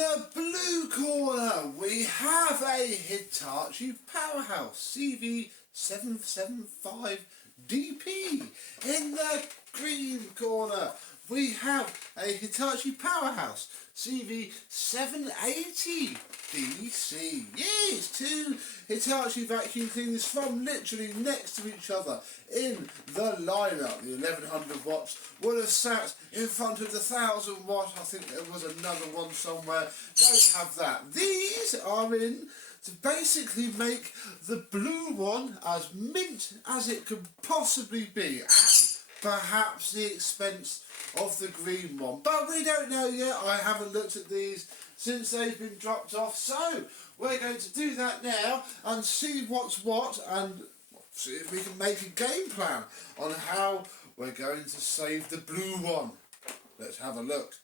the blue corner, we have a Hitachi Powerhouse CV775DP. In the green corner, we have a Hitachi Powerhouse CV780DC. Yes, two Hitachi vacuum cleaners from literally next to each other in the lineup. The 1100 watts would have sat in front of the 1000 watt. I think there was another one somewhere. Don't have that. These are in to basically make the blue one as mint as it could possibly be, at perhaps the expense of the green one, but we don't know yet. I haven't looked at these since they've been dropped off, so we're going to do that now and see what's what, and see if we can make a game plan on how we're going to save the blue one. Let's have a look.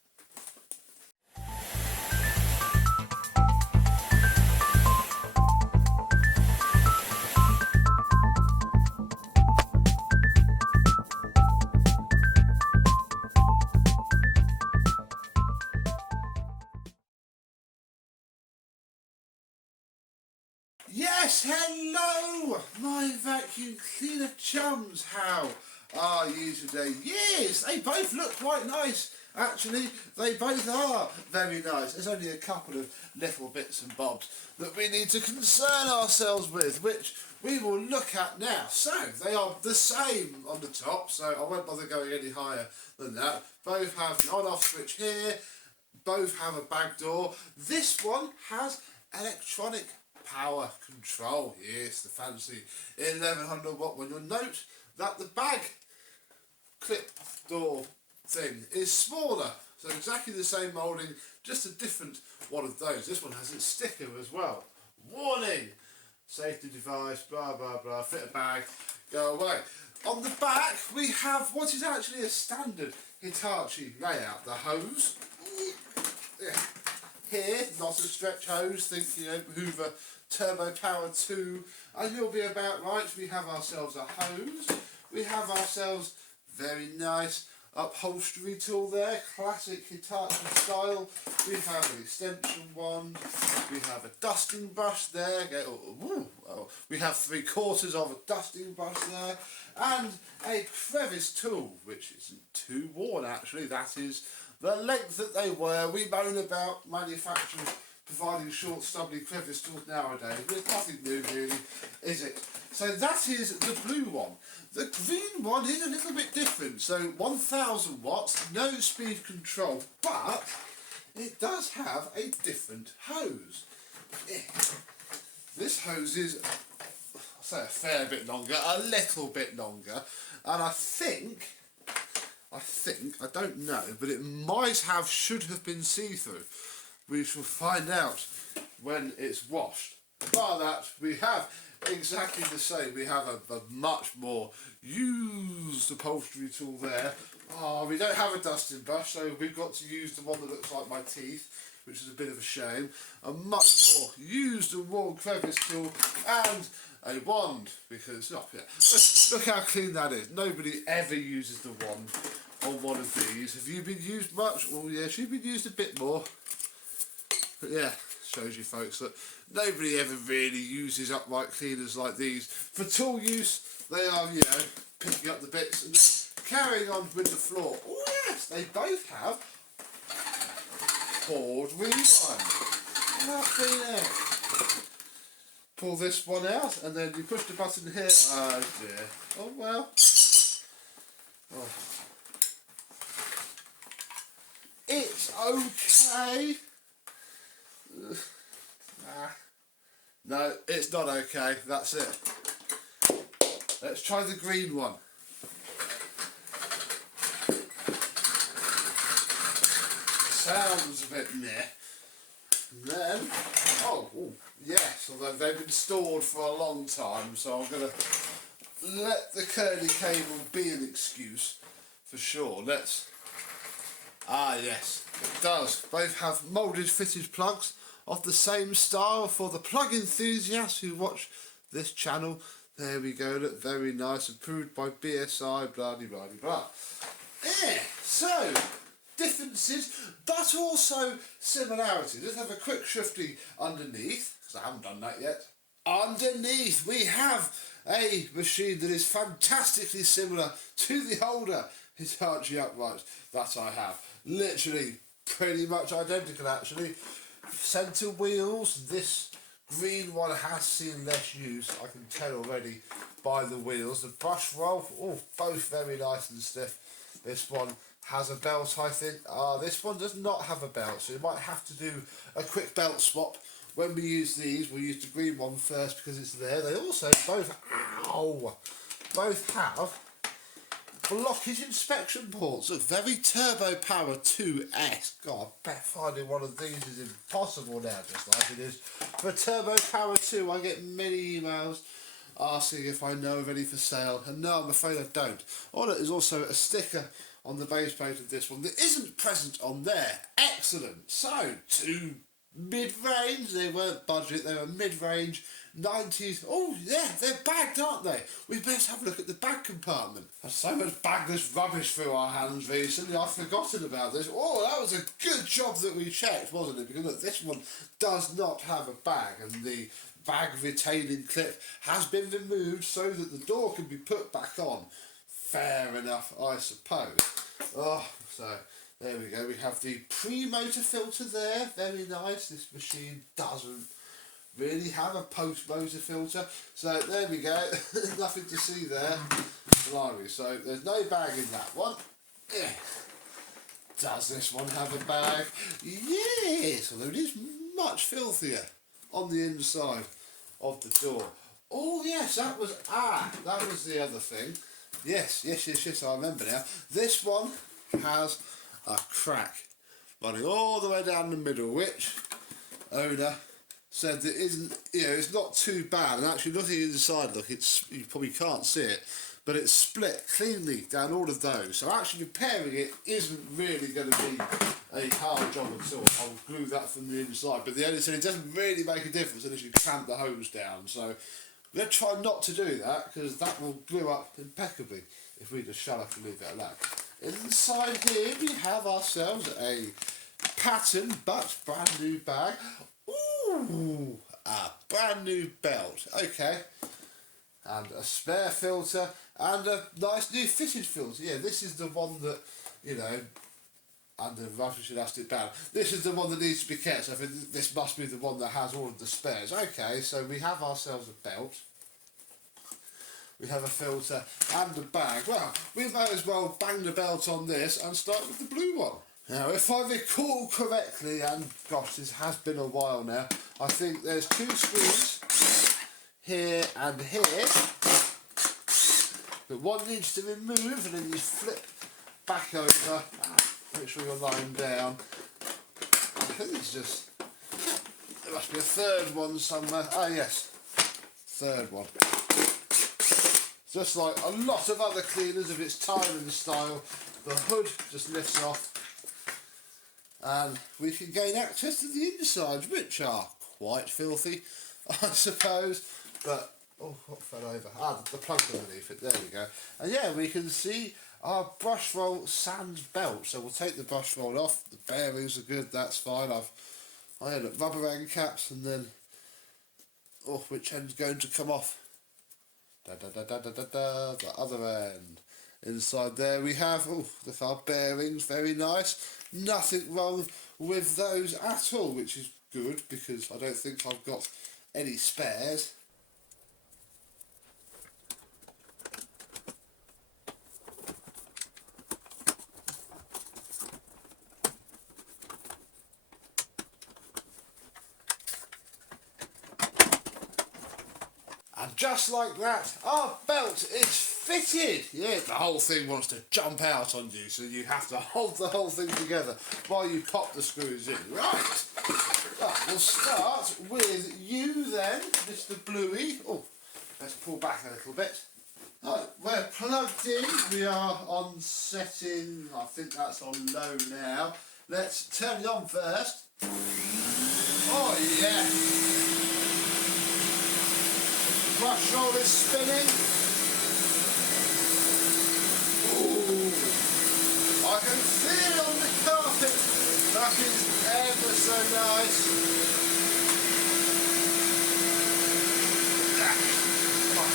Yes, hello, my vacuum cleaner chums. How are you today? Yes, they both look quite nice. Actually, they both are very nice. There's only a couple of little bits and bobs that we need to concern ourselves with, which we will look at now. So, they are the same on the top, so I won't bother going any higher than that. Both have an on-off switch here. Both have a bag door. This one has electronic power control. Yes, the fancy 1100 watt one. You'll note that the bag clip door thing is smaller, so exactly the same moulding, just a different one of those. This one has its sticker as well. Warning, safety device, blah blah blah, fit a bag, go away. On the back we have what is actually a standard Hitachi layout. The hose, here, not a stretch hose, think, you know, Hoover Turbo Power 2, and you'll be about right. We have ourselves a hose, we have ourselves very nice upholstery tool there, classic Hitachi style. We have an extension wand, we have a dusting brush there, we have 3/4 of a dusting brush there, and a crevice tool, which isn't too worn actually. That is the length that they were. We moan about manufacturers providing short stubbly crevice tools nowadays, but it's nothing new really, is it? So that is the blue one. The green one is a little bit different. So 1000 watts, no speed control, but it does have a different hose. This hose is, I'll say a fair bit longer, a little bit longer, and I think, I don't know, but it should have been see-through. We shall find out when it's washed. Bar that, we have exactly the same. We have a much more used upholstery tool there. We don't have a dusting brush, so we've got to use the one that looks like my teeth, which is a bit of a shame. A much more used and worn crevice tool, and a wand, because, look how clean that is. Nobody ever uses the wand on one of these. Have you been used much? Oh yes, you've been used a bit more. But yeah, shows you folks that nobody ever really uses upright cleaners like these. For tool use, they are, you know, picking up the bits and carrying on with the floor. Oh yes, they both have poured rewind. Pull this one out, and then you push the button here. Oh dear. Oh well. Oh. It's okay. No, it's not okay. That's it. Let's try the green one. Sounds a bit meh. And then, yes, although they've been stored for a long time, so I'm going to let the curly cable be an excuse for sure. Yes, it does. Both have moulded fitted plugs of the same style for the plug enthusiasts who watch this channel. There we go, look very nice, approved by BSI, blah blah blah blah. So differences, but also similarities. Let's have a quick shifty underneath, because I haven't done that yet. Underneath we have a machine that is fantastically similar to the older Hitachi uprights that I have. Literally pretty much identical actually. Centre wheels, this green one has seen less use, I can tell already by the wheels. The brush roll, oh, both very nice and stiff. This one has a belt, I think. This one does not have a belt, so you might have to do a quick belt swap. When we use these, we'll use the green one first because it's there. They also both have blockage inspection ports. Look, very turbo power 2S. God, I bet finding one of these is impossible now, just like it is for turbo power 2. I get many emails asking if I know of any for sale, and no, I'm afraid I don't. On it is also a sticker on the base plate of this one that isn't present on there. Excellent. So, two mid-range, they weren't budget, they were mid-range, 90s. Oh yeah, they're bagged, aren't they? We best have a look at the bag compartment. There's so much bagless rubbish through our hands recently, I've forgotten about this. Oh, that was a good job that we checked, wasn't it? Because look, this one does not have a bag, and the bag retaining clip has been removed so that the door can be put back on. Fair enough, I suppose. Oh, so there we go. We have the pre-motor filter there, very nice. This machine doesn't really have a post-motor filter, so there we go. Nothing to see there. Blimey, so there's no bag in that one. Yeah. Does this one have a bag? Yes, although it is much filthier on the inside of the door. Oh yes, that was the other thing. Yes, I remember now. This one has a crack running all the way down the middle, which owner said that isn't, it's not too bad. And actually looking inside, look, you probably can't see it, but it's split cleanly down all of those. So actually repairing it isn't really going to be a hard job at all. I'll glue that from the inside, but the owner said it doesn't really make a difference unless you clamp the hose down. So we'll try not to do that, because that will glue up impeccably if we just shut up and leave it at that. Inside here we have ourselves a pattern but brand new bag. Ooh, a brand new belt. Okay. And a spare filter and a nice new fitted filter. Yeah, this is the one that, and the rubbish elastic band. This is the one that needs to be kept, so I think this must be the one that has all of the spares. Okay, so we have ourselves a belt. We have a filter and a bag. Well, we might as well bang the belt on this and start with the blue one. Now, if I recall correctly, and gosh, this has been a while now, I think there's two screws here and here. But one needs to remove, and then you flip back over. Make sure you're lying down. I think it's just, there must be a third one somewhere. Ah yes, third one. Just like a lot of other cleaners of its time and style, the hood just lifts off and we can gain access to the insides, which are quite filthy, I suppose. But, oh, what fell over? The plug underneath it, there we go. And yeah, we can see our brush roll sans belt. So we'll take the brush roll off, the bearings are good, that's fine. I had rubber end caps, and then, oh, which end's going to come off? The other end. Inside there we have, oh, look, our bearings, very nice. Nothing wrong with those at all, which is good because I don't think I've got any spares. And just like that, our belt is fitted. Yeah, the whole thing wants to jump out on you, so you have to hold the whole thing together while you pop the screws in. Right, we'll start with you then, Mr. Bluey. Oh, let's pull back a little bit. Right, we're plugged in. We are on setting, I think that's on low now. Let's turn it on first. Oh yeah. Brush roll is spinning. Ooh. I I can feel it on the carpet. That is ever so nice. Come on.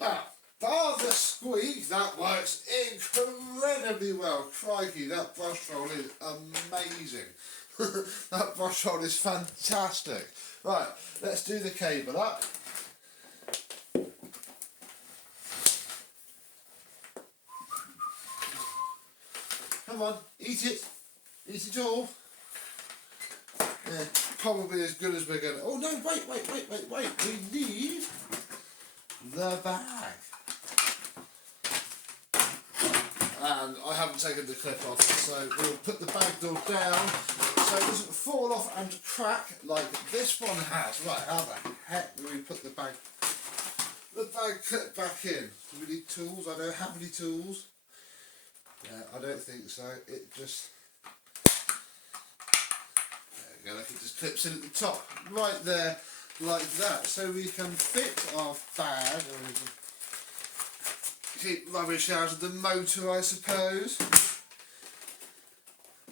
Now, bar the squeak, that works incredibly well. Crikey, that brush roll is amazing. That brush roll is fantastic. Right, let's do the cable up. Come on, eat it. Eat it all. Yeah, probably as good as we're going to... Oh no, wait. We need the bag. And I haven't taken the clip off, so we'll put the bag door down so it doesn't fall off and crack like this one has. Right, how the heck do we put the bag clip back in? Do we need tools? I don't have any tools. Yeah, I don't think so. It just... There we go, look, it just clips in at the top. Right there, like that. So we can fit our bag, or we can keep rubbish out of the motor, I suppose.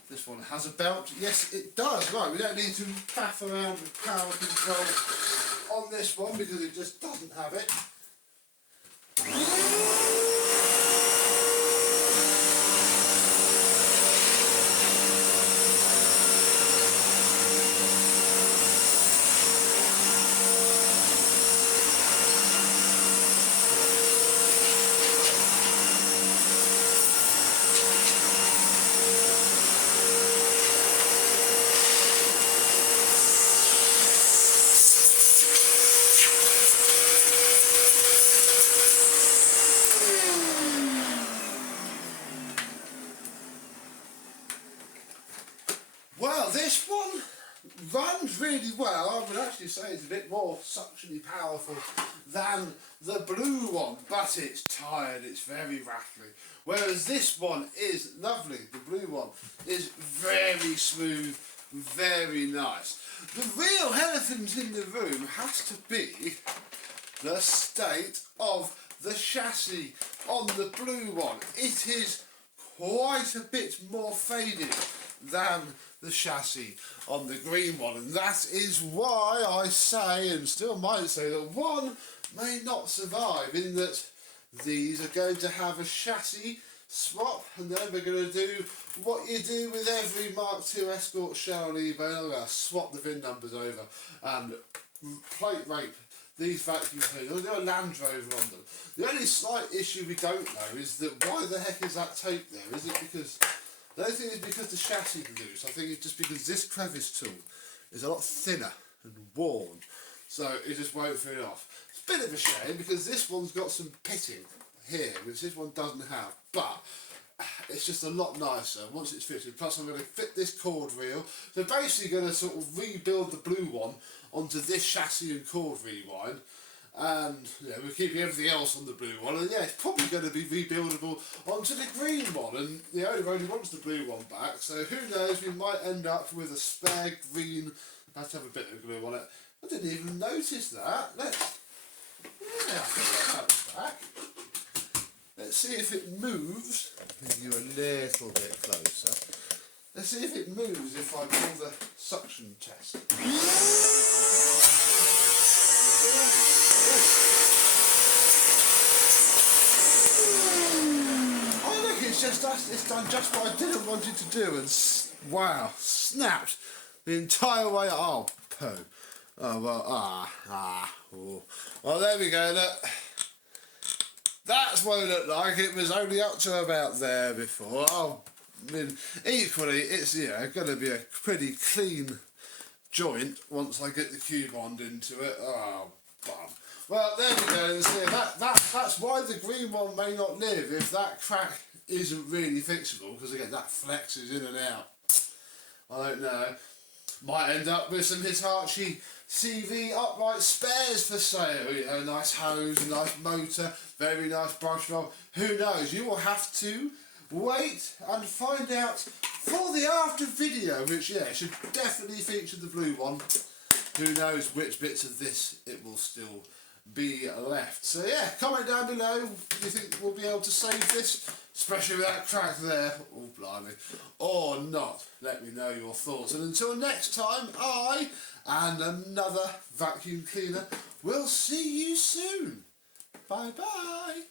This one has a belt. Yes, it does. Right, we don't need to faff around with power control on this one because it just doesn't have it. Well, this one runs really well. I would actually say it's a bit more suctiony powerful than the blue one, but it's tired, it's very rattly. Whereas this one is lovely. The blue one is very smooth, very nice. The real elephant in the room has to be the state of the chassis on the blue one. It is quite a bit more faded than the chassis on the green one, and that is why I say, and still might say, that one may not survive, in that these are going to have a chassis swap, and then we're going to do what you do with every Mark II Escort shell on eBay. I'm going to swap the VIN numbers over and plate rape these vacuum cleaners. I'll do a Land Rover on them. The only slight issue we don't know is that why the heck is that tape there? Is it because... I don't think it's because the chassis is loose. I think it's just because this crevice tool is a lot thinner and worn, so it just won't fit off. It's a bit of a shame because this one's got some pitting here, which this one doesn't have, but it's just a lot nicer once it's fitted. Plus I'm going to fit this cord reel, so basically going to sort of rebuild the blue one onto this chassis and cord rewind. And yeah, we're keeping everything else on the blue one, and yeah, it's probably going to be rebuildable onto the green one, and the owner only wants the blue one back, so who knows, we might end up with a spare green. I have to have a bit of glue on it. I didn't even notice that. Let's see if it moves. Bring you a little bit closer. Let's see if it moves if I pull the suction test. Oh look, it's done just what I didn't want it to do, and wow, snapped the entire way. Oh, poo. Oh, well, oh. Well, there we go, look. That's what it looked like. It was only up to about there before. Oh, I mean, equally, it's, going to be a pretty clean joint once I get the Q-bond into it. Oh, bum. Well, there we go. And see, that's why the green one may not live if that crack isn't really fixable, because again, that flexes in and out. I don't know. Might end up with some Hitachi CV upright spares for sale. You know, nice hose, a nice motor, very nice brush roll. Who knows? You will have to wait and find out for the after video, which should definitely feature the blue one. Who knows which bits of this it will still be left. So yeah, comment down below. Do you think we'll be able to save this, especially with that crack there? Oh blimey, or not? Let me know your thoughts. And until next time, I and another vacuum cleaner will see you soon. Bye bye.